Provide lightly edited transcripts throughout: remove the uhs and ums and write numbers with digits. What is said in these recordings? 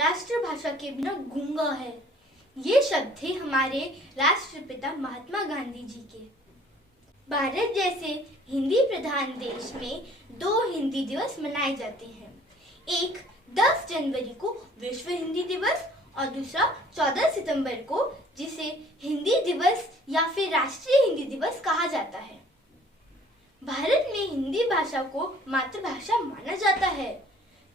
राष्ट्रभाषा के बिना गूंगा है। ये शब्द थे हमारे राष्ट्रपिता महात्मा गांधी जी के। भारत जैसे हिंदी प्रधान देश में दो हिंदी दिवस मनाए जाते हैं। एक 10 जनवरी को विश्व हिंदी दिवस और दूसरा 14 सितंबर को, जिसे हिंदी दिवस या फिर राष्ट्रीय हिंदी दिवस कहा जाता है। भारत में हिंदी भाषा को मातृभाषा माना जाता है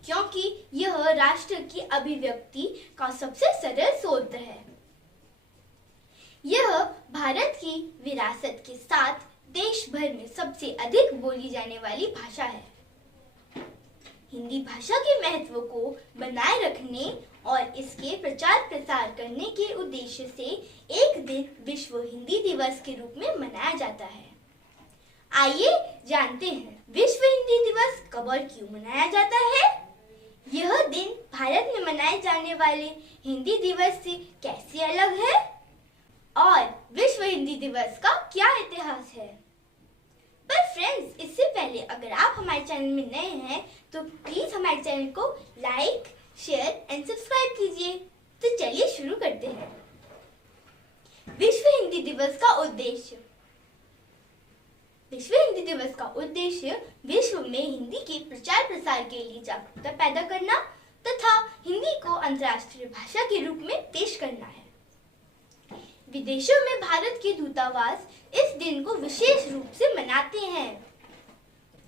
क्योंकि यह राष्ट्र की अभिव्यक्ति का सबसे सरल स्रोत है। यह भारत की विरासत के साथ देश भर में सबसे अधिक बोली जाने वाली भाषा है। हिंदी भाषा के महत्व को बनाए रखने और इसके प्रचार प्रसार करने के उद्देश्य से एक दिन विश्व हिंदी दिवस के रूप में मनाया जाता है। आइए जानते हैं विश्व हिंदी दिवस कब और क्यों मनाया जाता है। यह दिन भारत में मनाए जाने वाले हिंदी दिवस से कैसे अलग है और विश्व हिंदी दिवस का क्या इतिहास है। पर फ्रेंड्स, इससे पहले अगर आप हमारे चैनल में नए हैं तो प्लीज हमारे चैनल को लाइक, शेयर एंड सब्सक्राइब कीजिए। तो चलिए शुरू करते हैं। विश्व हिंदी दिवस का उद्देश्य। विश्व हिंदी दिवस का उद्देश्य विश्व में हिंदी के प्रचार प्रसार के लिए जागरूकता पैदा करना तथा हिंदी को अंतर्राष्ट्रीय भाषा के रूप में पेश करना है। विदेशों में भारत के दूतावास इस दिन को विशेष रूप से मनाते हैं।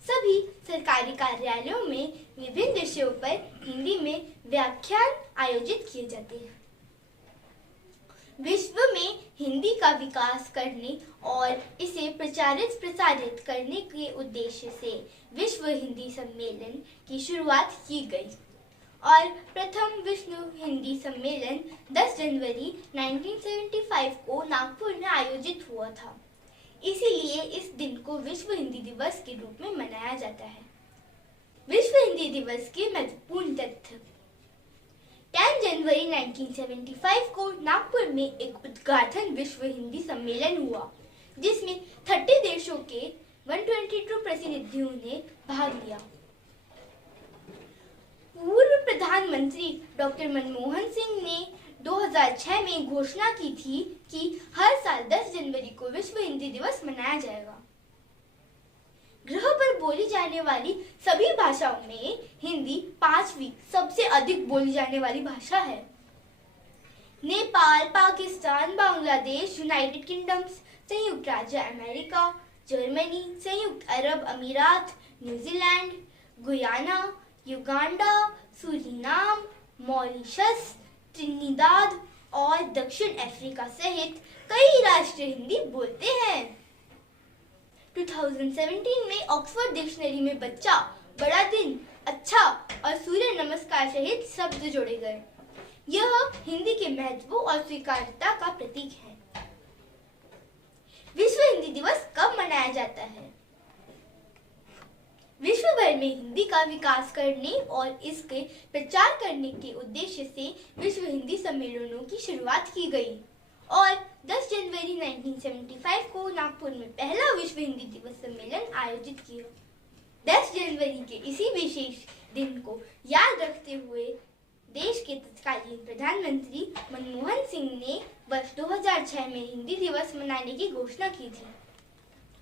सभी सरकारी कार्यालयों में विभिन्न विषयों पर हिंदी में व्याख्यान आयोजित किए जाते हैं। विश्व में हिंदी का विकास करने और इसे प्रचारित प्रसारित करने के उद्देश्य से विश्व हिंदी सम्मेलन की शुरुआत की गई और प्रथम विश्व हिंदी सम्मेलन 10 जनवरी 1975 को नागपुर में आयोजित हुआ था। इसीलिए इस दिन को विश्व हिंदी दिवस के रूप में मनाया जाता है। विश्व हिंदी दिवस के महत्वपूर्ण तथ्य। 10 जनवरी 1975 को नागपुर में एक उद्घाटन विश्व हिंदी सम्मेलन हुआ जिसमें 30 देशों के 122 प्रतिनिधियों ने भाग लिया। पूर्व प्रधानमंत्री डॉक्टर मनमोहन सिंह ने 2006 में घोषणा की थी कि हर साल 10 जनवरी को विश्व हिंदी दिवस मनाया जाएगा। ग्रह पर बोली जाने वाली सभी भाषाओं में हिंदी 5वीं सबसे अधिक बोली जाने वाली भाषा है। नेपाल, पाकिस्तान, बांग्लादेश, यूनाइटेड किंगडम्स, संयुक्त राज्य अमेरिका, जर्मनी, संयुक्त अरब अमीरात, New Zealand, Guyana, Uganda, Suriname, Mauritius, Trinidad और दक्षिण अफ्रीका सहित कई राष्ट्र हिंदी बोलते हैं। 2017 में ऑक्सफोर्ड डिक्शनरी में बच्चा, बड़ा दिन, अच्छा और सूर्य नमस्कार सहित शब्द जोड़े गए। यह हिंदी के महत्व और स्वीकार्यता का प्रतीक है। विश्व हिंदी दिवस कब मनाया जाता है? विश्व भर में हिंदी का विकास करने और इसके प्रचार करने के उद्देश्य से विश्व हिंदी सम्मेलनों की शुरुआत की गई और 10 जनवरी 1975 को नागपुर में पहला विश्व हिंदी दिवस सम्मेलन आयोजित किया। 10 जनवरी के इसी विशेष दिन को याद रखते हुए देश के तत्कालीन प्रधानमंत्री मनमोहन सिंह ने वर्ष 2006 में हिंदी दिवस मनाने की घोषणा की थी।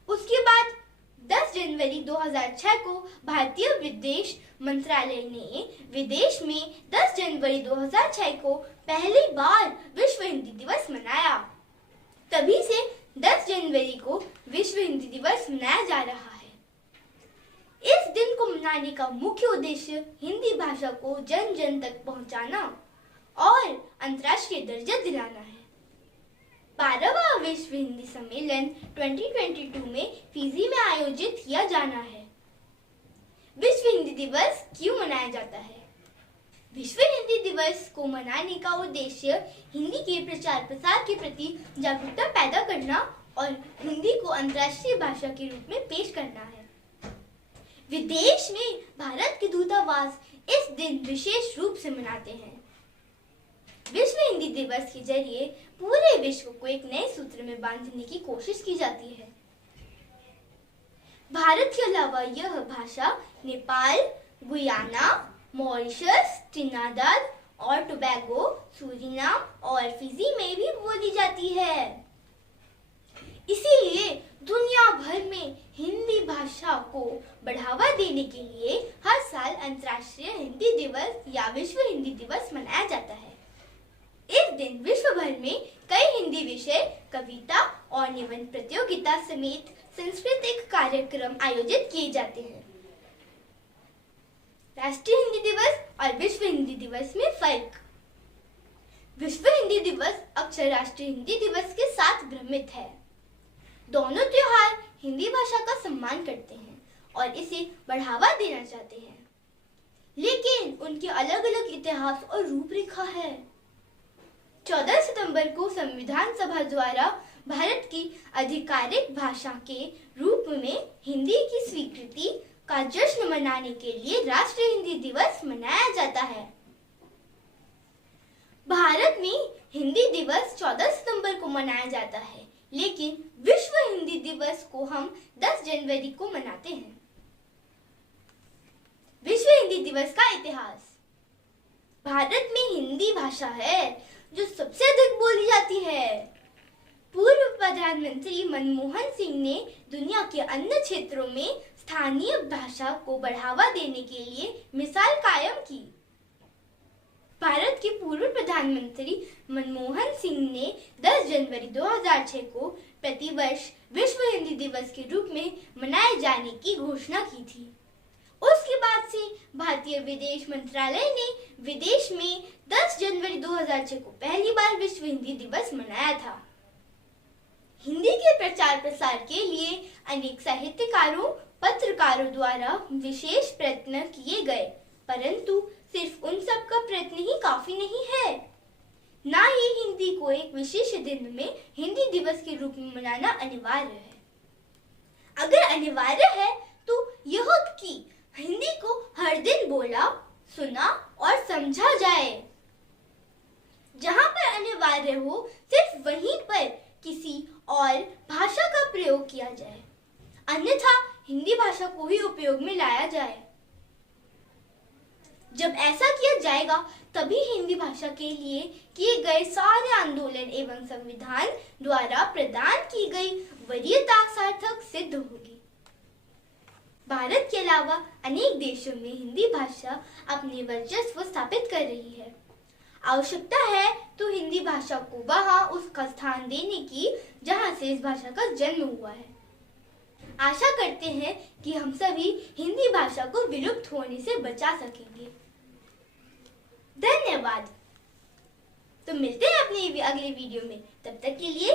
उसके बाद 10 जनवरी 2006 को भारतीय विदेश मंत्रालय ने विदेश में 10 जनवरी 2006 को पहली बार विश्व हिंदी दिवस मनाया। तभी से 10 जनवरी को विश्व हिंदी दिवस मनाया जा रहा है। इस दिन को मनाने का मुख्य उद्देश्य हिंदी भाषा को जन जन तक पहुंचाना और अंतर्राष्ट्रीय दर्जा दिलाना है। 12वां विश्व हिंदी सम्मेलन 2022 में फिजी में आयोजित किया जाना है। विश्व हिंदी दिवस क्यों मनाया जाता है? विश्व हिंदी दिवस को मनाने का उद्देश्य हिंदी के प्रचार प्रसार के प्रति जागरूकता पैदा करना और हिंदी को अंतर्राष्ट्रीय भाषा के रूप में पेश करना है। विदेश में भारत के दूतावास इस दिन विशेष रूप से मनाते हैं। विश्व हिंदी दिवस के जरिए पूरे विश्व को एक नए सूत्र में बांधने की कोशिश की जाती है। भारत के अलावा यह भाषा नेपाल, गुयाना, मॉरिशस, त्रिनिदाद और टोबैगो, सूरीनाम और फिजी में भी बोली जाती है। इसीलिए दुनिया भर में हिंदी भाषा को बढ़ावा देने के लिए हर साल अंतर्राष्ट्रीय हिंदी दिवस या विश्व हिंदी दिवस मनाया जाता है। इस दिन विश्व भर में कई हिंदी विषय, कविता और निबंध प्रतियोगिता समेत सांस्कृतिक कार्यक्रम आयोजित किए जाते हैं। राष्ट्रीय हिंदी दिवस और विश्व हिंदी दिवस में फर्क। विश्व हिंदी दिवस अक्सर राष्ट्रीय हिंदी दिवस के साथ भ्रमित है। दोनों त्योहार हिंदी भाषा का सम्मान करते हैं और इसे बढ़ावा देना चाहते हैं, लेकिन उनके अलग अलग इतिहास और रूपरेखा है। 14 सितंबर को संविधान सभा द्वारा भारत की आधिकारिक भाषा के रूप में हिंदी की स्वीकृति का जश्न मनाने के लिए राष्ट्रीय हिंदी दिवस मनाया जाता है। भारत में हिंदी दिवस 14 सितंबर को मनाया जाता है, लेकिन विश्व हिंदी दिवस को हम 10 जनवरी को मनाते हैं। विश्व हिंदी दिवस का इतिहास। भारत में हिंदी भाषा है जो सबसे अधिक बोली जाती है। पूर्व प्रधानमंत्री मनमोहन सिंह ने दुनिया के अन्य क्षेत्रों में स्थानीय भाषा को बढ़ावा देने के लिए मिसाल कायम की। भारत के पूर्व प्रधानमंत्री मनमोहन सिंह ने 10 जनवरी 2006 को प्रतिवर्ष विश्व हिंदी दिवस के रूप में मनाए जाने की घोषणा की थी। उसके बाद से भारतीय विदेश मंत्रालय ने विदेश में 10 जनवरी 2006 को पहली बार विश्व हिंदी दिवस मनाया था। हिंदी के प्रचार प्रसार के लिए अनेक साहित्यकारों, पत्रकारों द्वारा विशेष प्रयत्न किए गए, परंतु सिर्फ उन सब का प्रयत्न ही काफी नहीं है। ना ही हिंदी को एक विशेष दिन में हिंदी दिवस के रूप में मनाना अनिवार्य है। अगर अनिवार्य है तो यह कि हिंदी को हर दिन बोला, सुना और समझा जाए। जहां पर अनिवार्य हो, सिर्फ वहीं पर किसी और भाषा का प्रयोग किया जाए, अन्यथा हिंदी भाषा को ही उपयोग में लाया जाए। जब ऐसा किया जाएगा तभी हिंदी भाषा के लिए किए गए सारे आंदोलन एवं संविधान द्वारा प्रदान की गई वरीयता सार्थक सिद्ध होगी। भारत के अलावा अनेक देशों में हिंदी भाषा अपने वर्चस्व स्थापित कर रही है। आवश्यकता है तो हिंदी भाषा को वहां उसका स्थान देने की जहां से इस भाषा का जन्म हुआ है। आशा करते हैं कि हम सभी हिंदी भाषा को विलुप्त होने से बचा सकेंगे। धन्यवाद। तो मिलते हैं अपने अगले वीडियो में, तब तक के लिए